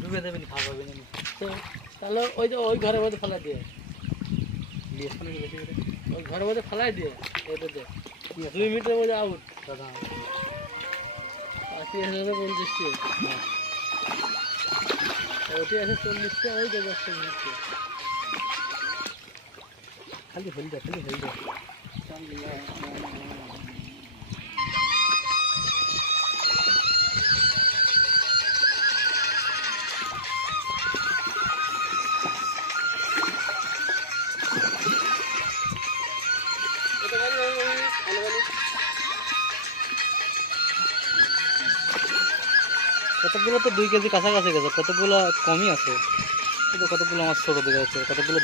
ডুবে দেবেন খাওয়াবে তাহলে ওই যে ওই ঘরের মধ্যে ফেলা দিয়ে ওই ঘরের মধ্যে ফেলাই দিয়ে এটাতে 2 মিনিটের মধ্যে আউট দাদা 50,50 ওটি আছে 40টা ওই যে 10টা মিনিটে খালি ফেলতে কতগুলো তো 2 কেজি কাছাকাছি গেছে, কতগুলো কমই আছে, কতগুলো আমার ছোট দিকে আছে, কতগুলো